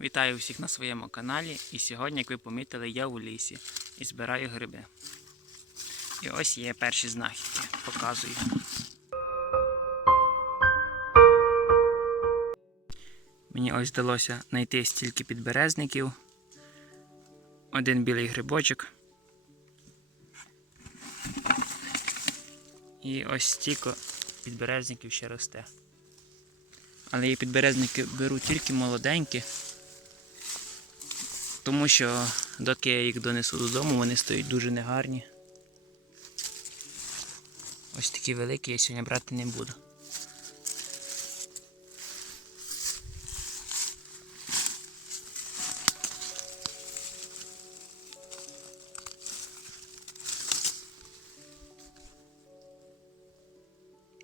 Вітаю всіх на своєму каналі. І сьогодні, як ви помітили, я у лісі і збираю гриби. І ось є перші знахідки. Показую. Мені ось вдалося знайти стільки підберезників. Один білий грибочок. І ось стільки підберезників ще росте. Але я підберезники беру тільки молоденькі, тому що доки я їх донесу додому, вони стають дуже негарні. Ось такі великі я сьогодні брати не буду.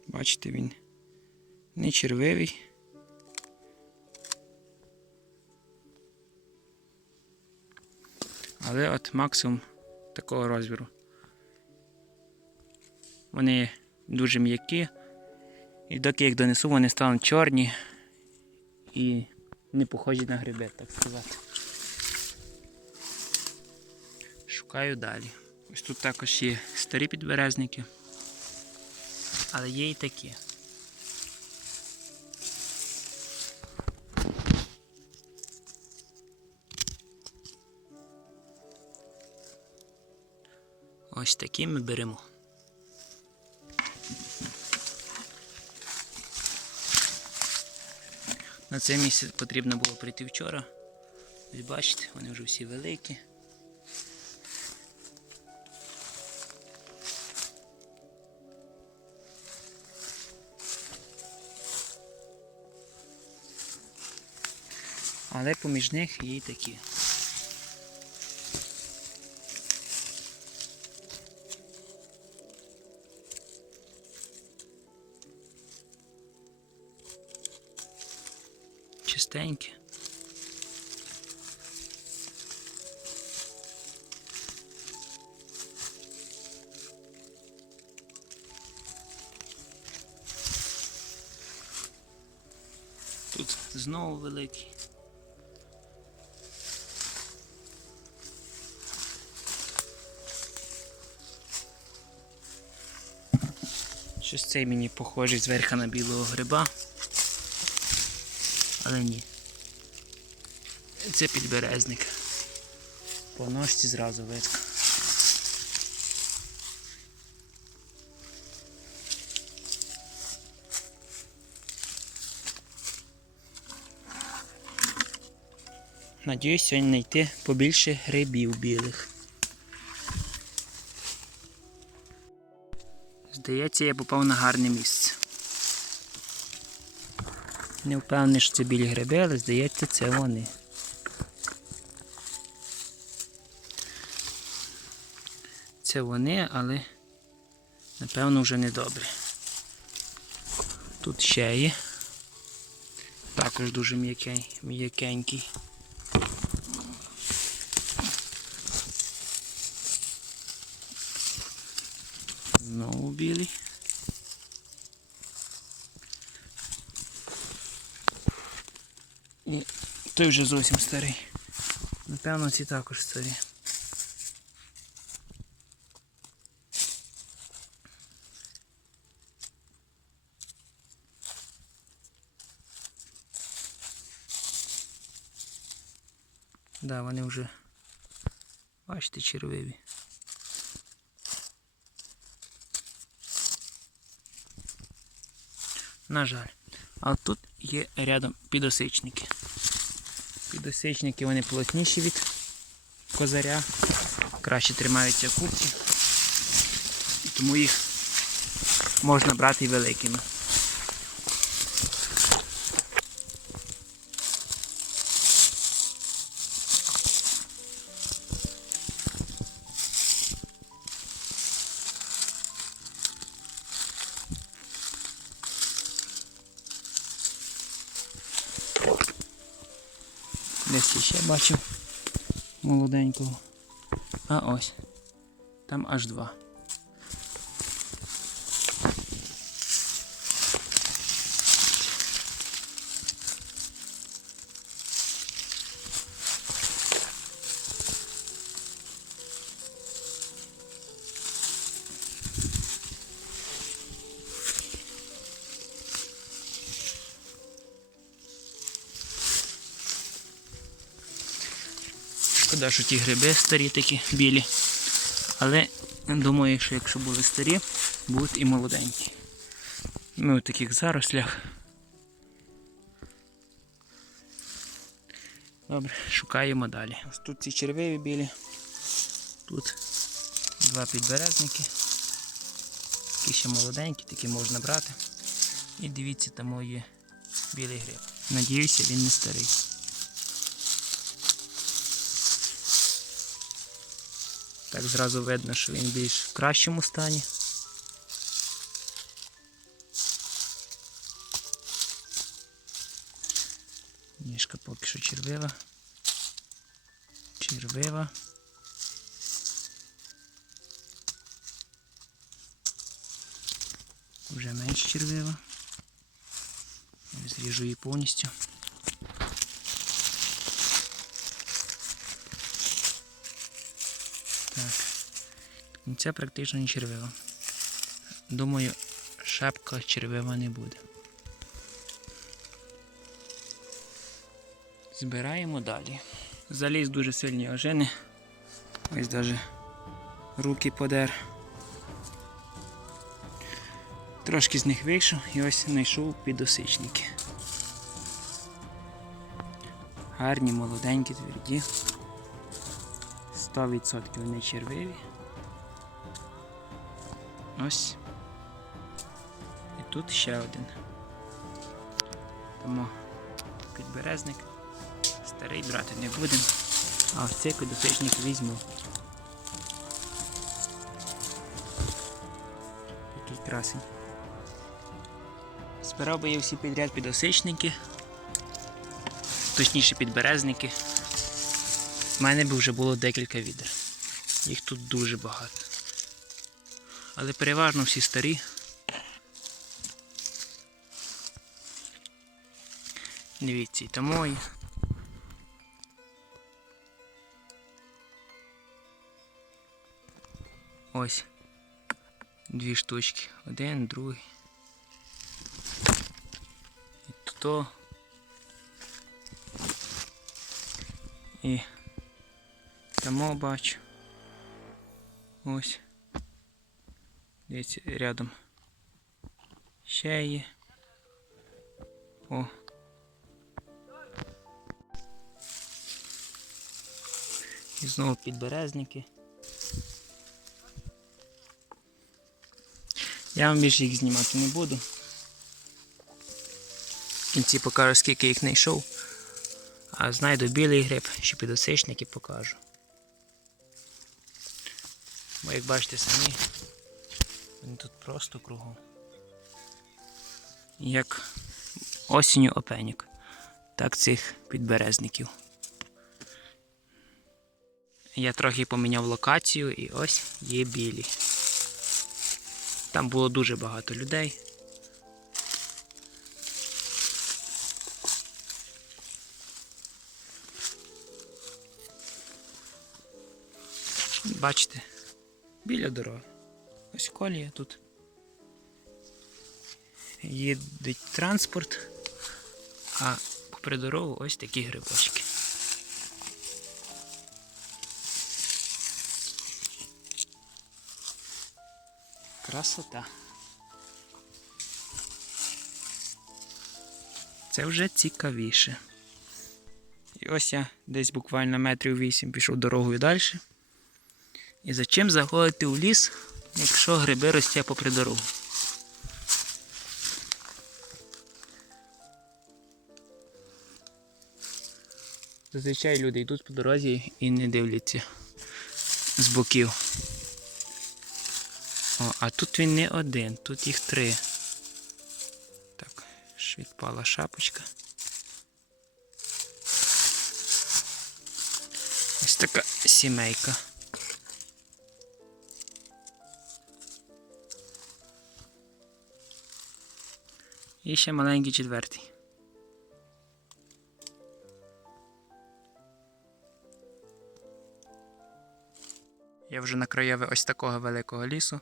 Бачите, він не червивий. Але от максимум такого розміру. Вони дуже м'які. І доки їх донесу, вони стануть чорні і не похожі на гриби, так сказати. Шукаю далі. Ось тут також є старі підберезники. Але є і такі. Ось такі ми беремо. На це місце потрібно було прийти вчора. Ось бачите, вони вже всі великі. Але поміж них є такі. Чистенькі. Тут знову великий. Щось цей мені похожий зверху на білого гриба. Але ні. Це підберезник. По ножці зразу видно. Надіюсь сьогодні знайти побільше грибів білих. Здається, я попав на гарне місце. Не впевнений, що це білі гриби, але здається, це вони. Це вони, але напевно вже не добре. Тут ще є. Також дуже м'якенький. Знову білий. І той вже зовсім старий. Напевно, ці також старі. Да, вони вже, бачите, червиві. На жаль. А тут є рядом підосичники. Підосичники вони плотніші від козаря, краще тримаються купці, тому їх можна брати великими. Десь ще бачив молоденького. А ось. Там аж два. Шкода, що ті гриби старі такі білі. Але думаю, що якщо були старі, будуть і молоденькі. Ми у таких зарослях. Добре, шукаємо далі. Ось тут ці червиві білі. Тут два підберезники. Такі ще молоденькі, такі можна брати. І дивіться, там є білий гриб. Надіюся, він не старий. Так зразу видно, що він більш в кращому стані. Ніжка поки що червива. Червива. Вже менш червива. Зріжу її повністю. Так. Ця практично не червива. Думаю, шапка червива не буде. Збираємо далі. Заліз дуже сильні ожини. Ось навіть руки подер. Трошки з них вийшов і ось знайшов підосичники. Гарні, молоденькі, тверді. 100% вони червиві. Ось. І тут ще один. Тому підберезник. Старий брати не будемо. А ось цей підосичник візьму. Який красень. Збирав би я всі підряд підосичники, точніше підберезники. У мене б вже було декілька відер. Їх тут дуже багато. Але переважно всі старі. Дивіться, і тому і ось дві штучки. Один, другий. І то. І тому бачу. Ось. Дивіться, рядом. Ще є. О. І знову підберезники. Я вам більше їх знімати не буду. В кінці покажу, скільки їх знайшов. А знайду білий гриб, ще підосичники покажу. Як бачите самі, він тут просто кругом. Як осінню опеньок, так цих підберезників. Я трохи поміняв локацію і ось є білі. Там було дуже багато людей. Бачите, біля дороги. Ось колія тут. Їде транспорт, а попри дорогу ось такі грибочки. Красота. Це вже цікавіше. І ось я десь буквально метрів вісім пішов дорогою далі. І за чим заходити у ліс, якщо гриби росте попри дорогу? Зазвичай люди йдуть по дорозі і не дивляться з боків. О, а тут він не один, тут їх три. Так, відпала шапочка. Ось така сімейка. І ще маленький четвертий. Я вже на краєві ось такого великого лісу.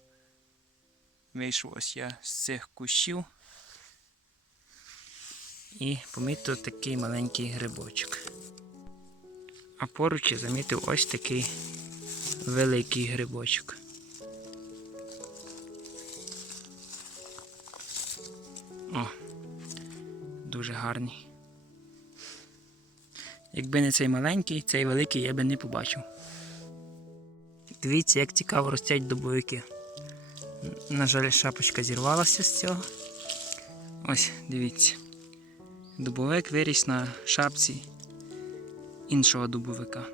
Вийшов ось я з цих кущів. І помітив такий маленький грибочок. А поруч я замітив ось такий великий грибочок. О, дуже гарний. Якби не цей маленький, цей великий я би не побачив. Дивіться, як цікаво ростять дубовики. На жаль, шапочка зірвалася з цього. Ось, дивіться. Дубовик виріс на шапці іншого дубовика.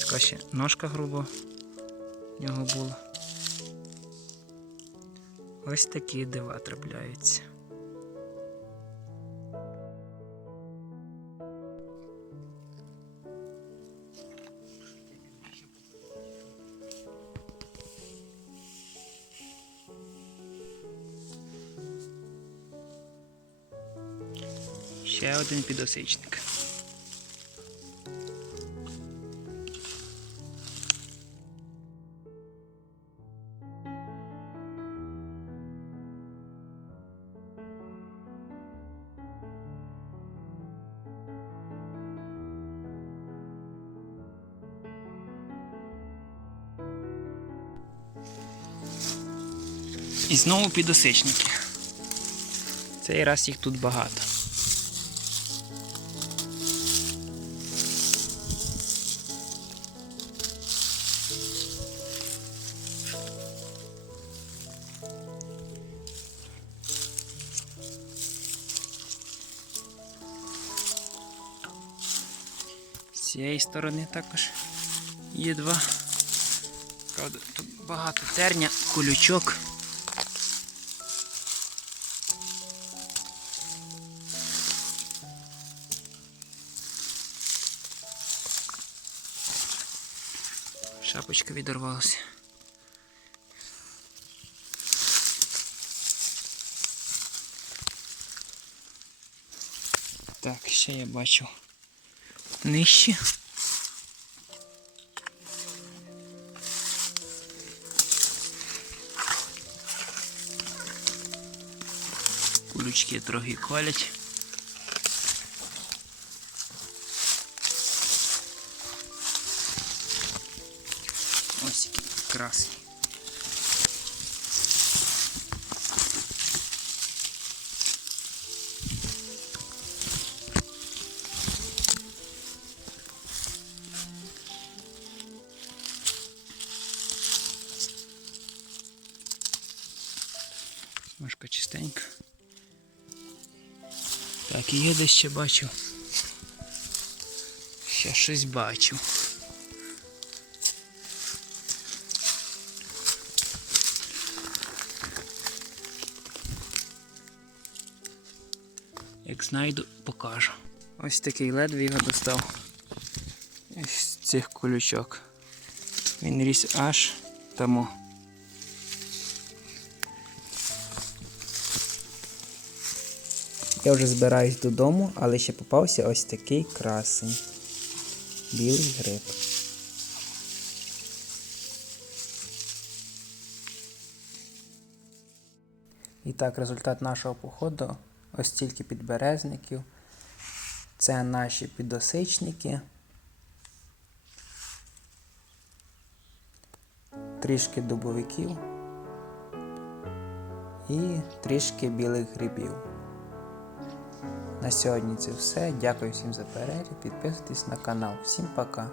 Така ще ножка грубо в нього була. Ось такі дива трапляються. Ще один підосичник. І знову підосичники. Цей раз їх тут багато. З цієї сторони також є два. Правда, тут багато терня, колючок. Шапочка відорвалася. Так, ще я бачу нижче. Кулючки трохи колять. Красний. Смажка чистенька. Так, і є десь ще бачу. Ще щось бачу. Як знайду, покажу. Ось такий ледве його достав з цих колючок. Він ріс аж тому. Я вже збираюсь додому, але ще попався ось такий красень. Білий гриб. І так, результат нашого походу. Ось стільки підберезників. Це наші підосичники. Трішки дубовиків і трішки білих грибів. На сьогодні це все. Дякую всім за перегляд. Підписуйтесь на канал. Всім пока.